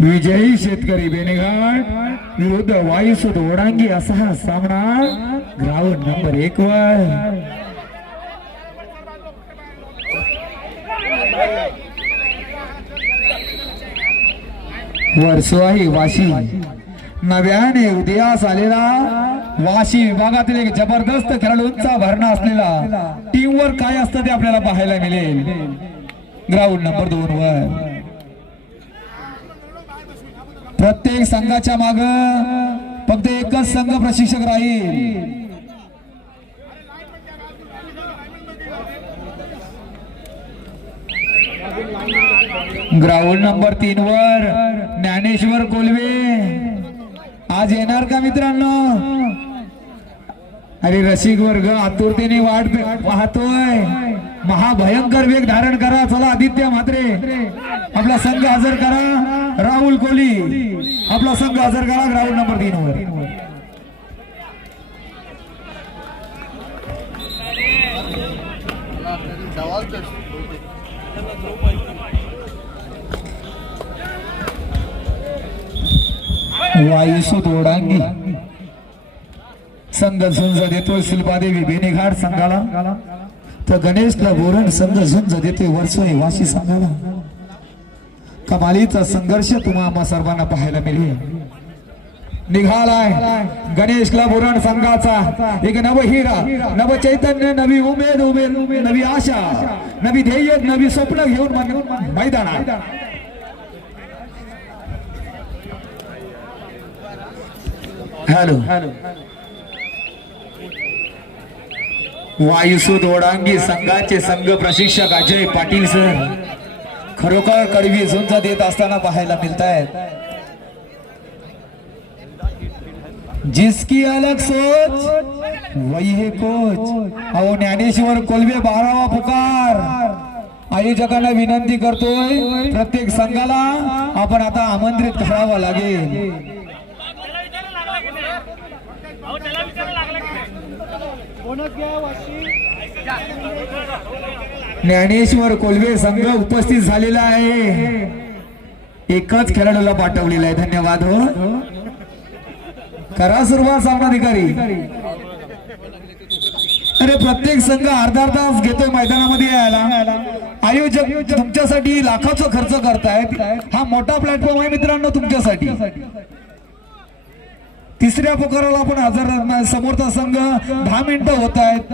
विजयी शेतकरी बेनेघाट विरुद्ध वायुसूत ओडांगी असा हा सामना ग्राउंड नंबर एक वर. वर्सोही वाशी. नव्याने उदयास आलेला वाशी विभागातील एक जबरदस्त खेळाडूंचा भरणा असलेला टीम वर काय असतं ते आपल्याला पाहायला मिळेल. ग्राउंड नंबर दोन वर. प्रत्येक संघाच्या माग फक्त एकच संघ प्रशिक्षक राहील. ग्राउंड नंबर तीन वर ज्ञानेश्वर कोलवे. आज येणार का मित्रांनो? अरे रसिक वर्ग आतुरतेने वाट पाहतोय महाभयंकर वेग धारण करा. चला आदित्य म्हात्रे. आपला संघ हजर करा. राहुल कोहली आपला संघ हजर करा ग्राउंड नंबर तीन वर. वायुसू दोडांगी संघ झुंज देतोय शिल्पादेवी बेनेघाट संघाला. तर गणेशला बोरण संघ झुंज देतोय वर्षोय वाशी संघाला. कमालीचा संघर्ष तुम्हा आम्हा सर्वांना पाहायला मिळेल. निघालाय गणेशला बुरण संघाचा. एक नव हिरा नव चैतन्य नवी उमेद उमेद नवी आशा नवी ध्येय नवी स्वप्न घेऊन मैदान मैदानात. हॅलो. वायुसूत ओडांगी संघाचे संघ प्रशिक्षक अजय पाटील सर. खरोखर कडवी झुंज देत असताना पाहायला मिळत आहेत जिसकी अलग सोच वही है कोच. अहो ज्ञानेश्वर कोलवे बारावा पुकार. आयोजकांना विनंती करतोय प्रत्येक संघाला आपण आता आमंत्रित करावं लागेल. ज्ञानेश्वर कोलवे संघ उपस्थित झालेला आहे. एकच खेळाडूला पाठवलेला आहे. धन्यवाद हो. करा सुरुवात सामनाधिकारी. अरे प्रत्येक संघ अर्धा अर्धा तास घेतोय मैदानामध्ये यायला. आयोजक तुमच्यासाठी लाखाचा खर्च करतायत. हा मोठा प्लॅटफॉर्म आहे मित्रांनो तुमच्यासाठी. तिसऱ्या पुकाराला आपण हजर राहणार. समोरचा संघ दहा मिनिटं होत आहेत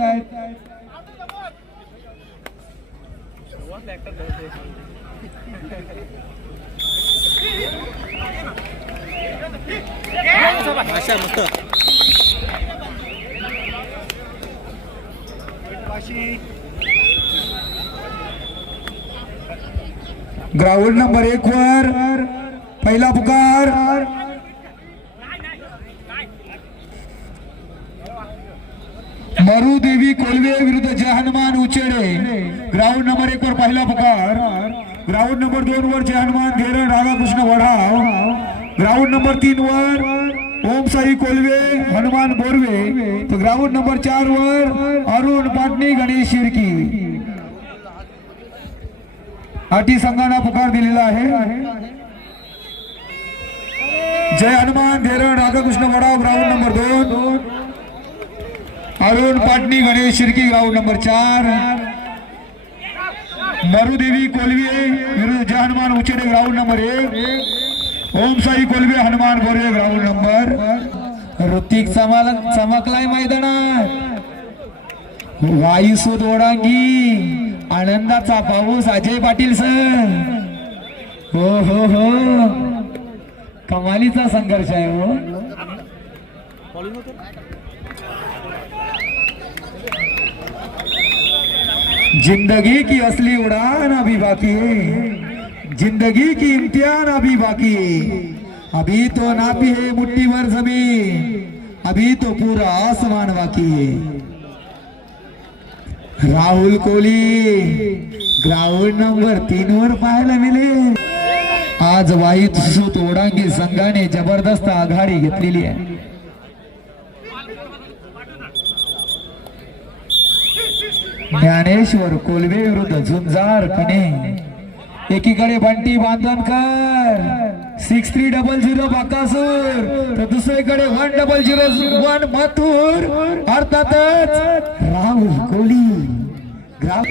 ग्राउंड नंबर एक वर पहिला पुकार मरुदेवी कोलवे विरुद्ध जय उचेडे. ग्राउंड नंबर एक वर पहिला पुकार ग्राउंड नंबर दोन वर जय हनुमान राधाकृष्ण वढाव ग्राउंड नंबर तीन वर ओम साई कोलवे हनुमान बोरवे. तर ग्राउंड नंबर चार वर अरुण पाटणी गणेश शिर्की. अटी संघांना पुकार दिलेला आहे. जय हनुमान धेरण राधाकृष्ण वडाव ग्राउंड नंबर दोन. अरुण पाटणी गणेश शिर्की गाव नंबर चार. मरुदेवी कोलवे विरुद्ध जय हनुमान उचेडे ग्राउंड नंबर एक. Om Sai Kolve Hanuman Gore ground number. Hrithik चमाल चमकलाय मैदानात. वायुसूत ओढांगी आनंदाचा पाऊस अजय पाटील सर. हो हो हो. कमालीचा संघर्ष आहे हो. जिंदगी की असली उड़ान अभी बाकी है। जिंदगी की इम्तिहान अभी बाकी है। अभी तो नापी है मुट्ठी भर जमीन। अभी तो पूरा आसमान बाकी है। राहुल कोहली ग्राउंड नंबर तीन वर पाहायला मिळेल आज वाईट सुत ओढांगी संघाने जबरदस्त आघाडी घेतलेली आहे. ज्ञानेश्वर कोलवे विरुद्ध झुंजार कणे एकीकडे Bunty Bandhankar six three double zero Bakasur. तर दुसरीकडे one double zero one Mathur. अर्थातच राहुल कोहली. ला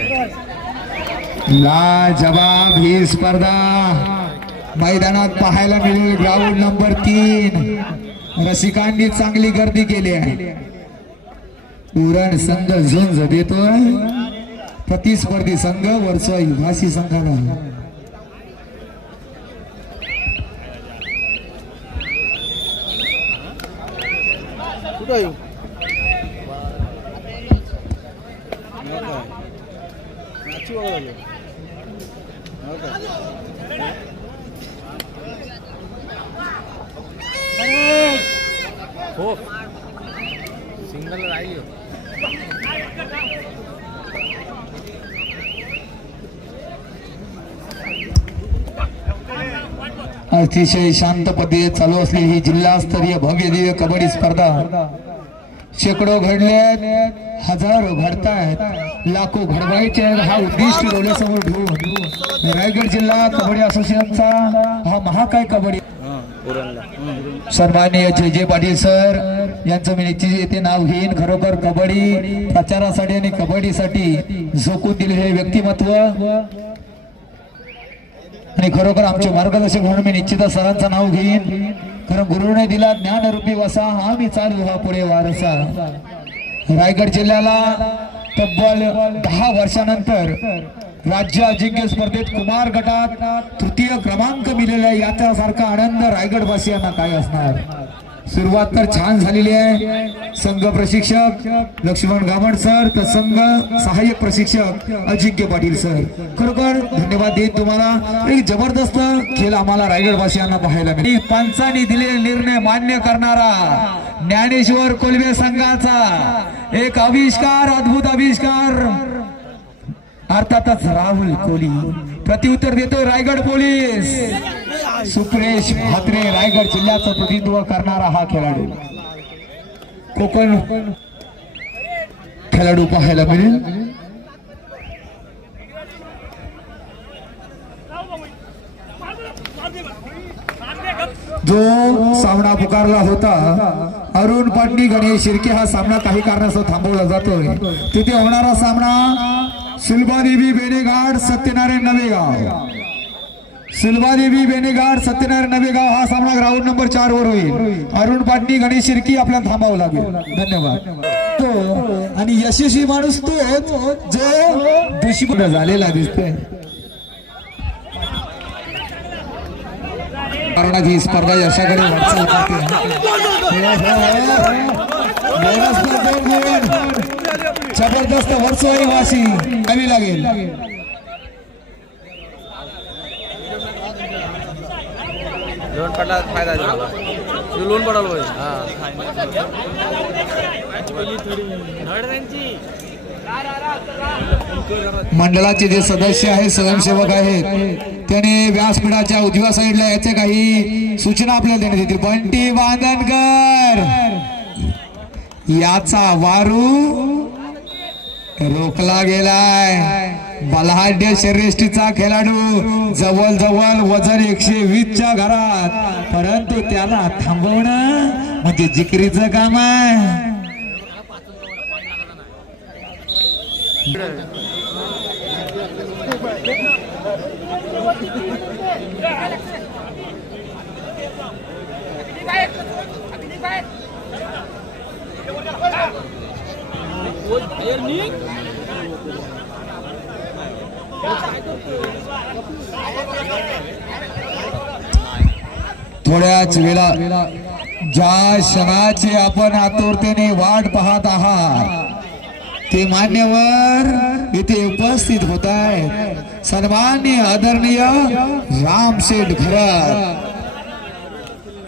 लाजवाब ही स्पर्धा. मैदानात पाहायला मिळेल ग्राउंड नंबर तीन. रसिकांनी चांगली गर्दी केली आहे. उरण संघ झुंज देतोय. प्रतिस्पर्धी संघ वरचोई भासी संघाला. हो. सिंगल राहिली अतिशय शांत पद्धतीने चालू असलेली ही जिल्हास्तरीय भव्य दिव्य कबड्डी स्पर्धा. शेकडो घडले हजारो घडतायत लाखो घडवायचे हा उद्दिष्ट डोळ्यासमोर ठेवून रायगड जिल्हा कबड्डी असोसिएशनचा हा महाकाय कबड्डी. सन्माननीय जे जे पाटील सर यांचं मी निश्चित येथे नाव घेईन. खरोखर कबड्डी प्रचारासाठी आणि कबड्डीसाठी झोकून दिलेले व्यक्तिमत्व आणि खरोखर आमचे मार्गदर्शक म्हणून मी निश्चित सरांचं नाव घेईन. कारण गुरुने दिला ज्ञानरूपी वसा हा मी चालू हा पुढे वारसा. रायगड जिल्ह्याला तब्बल दहा वर्षानंतर राज्य अजिंक्य स्पर्धेत कुमार गटात तृतीय क्रमांक मिळालेला याच्यासारखा आनंद रायगडवासियांना काय असणार? सुरुवात तर छान झालेली आहे. संघ प्रशिक्षक लक्ष्मण गावण सर तर संघ सहाय्यक प्रशिक्षक अजिंक्य पाटील सर. खरोखर धन्यवाद देत तुम्हाला. एक जबरदस्त खेळ आम्हाला रायगडवासियांना पाहायला मिळेल. पंचांनी दिलेले निर्णय मान्य करणारा ज्ञानेश्वर कोल्हे संघाचा एक आविष्कार अद्भुत आविष्कार. अर्थातच राहुल कोली प्रत्युत्तर देतो रायगड पोलीस. सुप्रेश भात्रे रायगड जिल्ह्याचं प्रतिनिधित्व करणारा हा खेळाडू. कोकण खेळाडू पाहायला मिळेल. जो सामना पुकारला होता अरुण पाटणी गणेश शिर्के हा सामना काही कारणास्तव थांबवला जातोय. तिथे होणारा सामना सुलभादेवी बेनेगाड सत्यनारायण नवेगाव सुलभादेवी बेनेगाड सत्यनारायण नवेगाव हा सामना ग्राउंड नंबर चार वर होईल अरुण पाटणी गणेश शिर्की आपल्याला थांबावं लागेल धन्यवाद तो आणि यशस्वी माणूस तोच जो दुष्पण झालेला दिसतोय कारण ही स्पर्धा यशाकडे वाटचाल करते जबरदस्त वर्षवारी वाशी. कमी लागेल. लोन पडला फायदा झाला लोन पडायला पाहिजे. मंडळाचे जे सदस्य आहेत स्वयंसेवक आहेत त्याने व्यासपीठाच्या उजव्या साईडला याच्या काही सूचना आपल्याला देण्यात येतील. बंटी बांधनकर याचा वारू रोखला गेलाय. बलाढ्य शर्यष्टीचा खेळाडू. जवळ जवळ वजन एकशे वीसच्या घरात. परंतु त्याला थांबवणं म्हणजे जिकरीचं काम आहे. थोड्याच वेळा ज्या क्षणाची आपण आतुरतेने वाट पाहत आहात ते मान्यवर इथे उपस्थित होत आहेत. सन्मान्य आदरणीय रामशेठ घरात.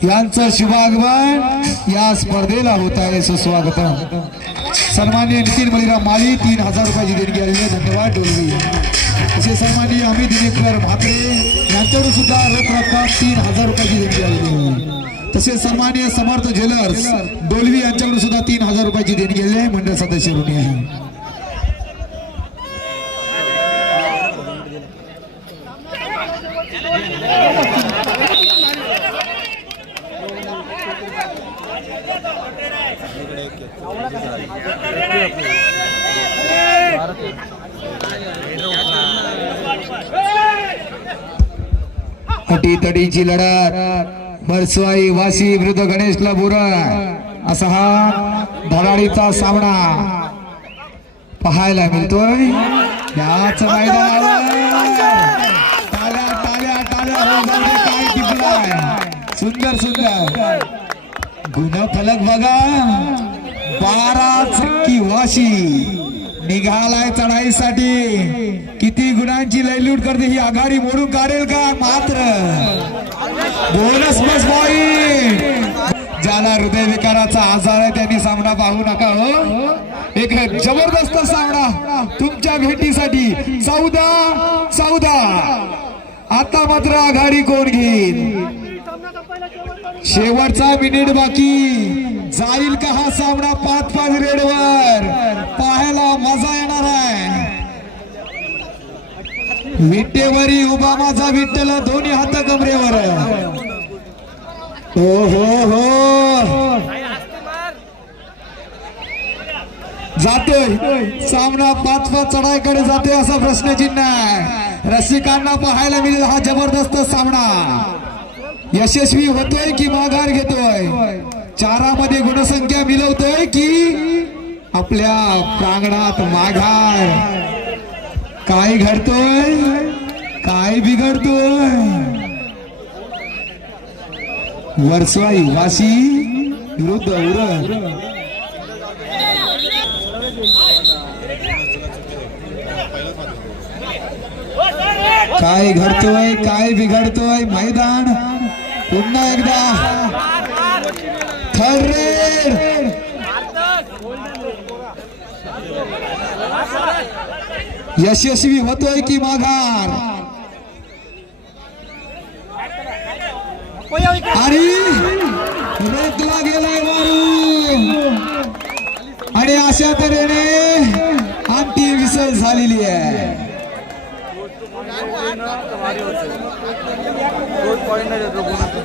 यांचं शुभागमन या स्पर्धेला होत आहे. सुस्वागत सन्मान्य नितीन बळीराम माळी तीन हजार रुपयाची देणगी आलेली आहे. धन्यवाद डोलवी. तसे सन्मान्य अमित दिनेकर म्हात्रे यांच्यावर सुद्धा रोख रक्कम तीन हजार रुपयाची देणगी आलेली आहे. तसेच सन्मान्य समर्थ ज्वेलर्स डोलवी यांच्याकडून सुद्धा तीन हजार रुपयाची देणगी आलेली आहे. मंडळ सदस्य आहे. तटीची लढत. बरसवाई वाशी विरुद्ध गणेशला बुरा. असा हा धडाडीचा सामना. पाहायला मिळतोय. याच वाजवणे काय टिपलाय. सुंदर सुंदर. गुन्हा फलक बघा. बारा चक्की वाशी. निघालाय चढाईसाठी. किती गुणांची लयलूट करते ही आघाडी मोडून काढेल का? मात्र. बोनस बस पॉईंट ज्याला हृदयविकाराचा आजार आहे त्यांनी सामना पाहू नका हो. एक जबरदस्त सामना तुमच्या भेटीसाठी. चौदा चौदा. आता मात्र आघाडी कोण घेईल? शेवटचा मिनिट बाकी. जाईल का हा सामना पाच पाच रेडवर? पाहायला मजा येणार आहे. विट्टेवरी उभा माझा विठ्ठल दोन्ही हात कमरेवर. हो हो हो. जातोय सामना पाच पाच चढाईकडे जातोय असा प्रश्नचिन्ह आहे. रसिकांना पाहायला मिळेल हा जबरदस्त सामना. यशस्वी होतोय की माघार घेतोय? चारामध्ये गुणसंख्या मिळवतोय की आपल्या प्रांगणात माघार. काय घडतोय? काय बिघडतोय? वरसवाई वाशी विरुद्ध उर काय घडतोय? काय बिघडतोय? मैदान पुन्हा एकदा. यशस्वी होतोय की माघार? आणि रोखला गेलाय वारू आणि अशा तऱ्हेने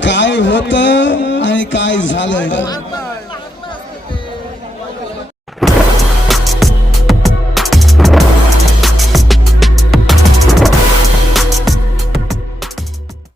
काय होत आणि काय झालं?